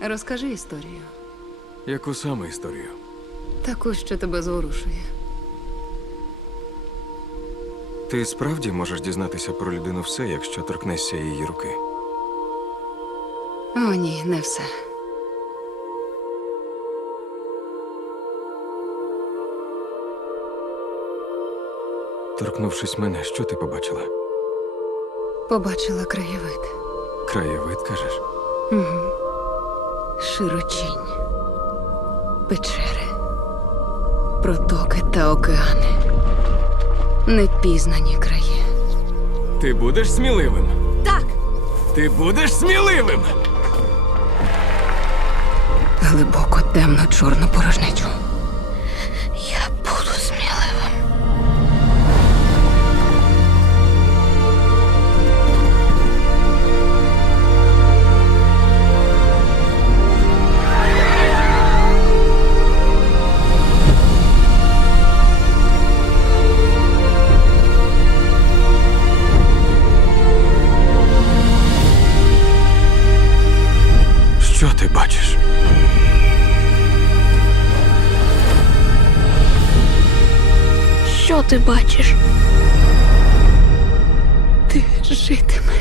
Розкажи історію. Яку саме історію? Таку, що тебе зворушує. Ти справді можеш дізнатися про людину все, якщо торкнешся її руки. О, ні, не все. Торкнувшись мене, що ти побачила? Побачила краєвид. Краєвид, кажеш? Угу широчінь, печери, протоки та океани, непізнані краї. Ти будеш сміливим? Так! Ти будеш сміливим! Глибоко темно чорну порожнечу. ти бачиш? Що ти бачиш? Ти житиме.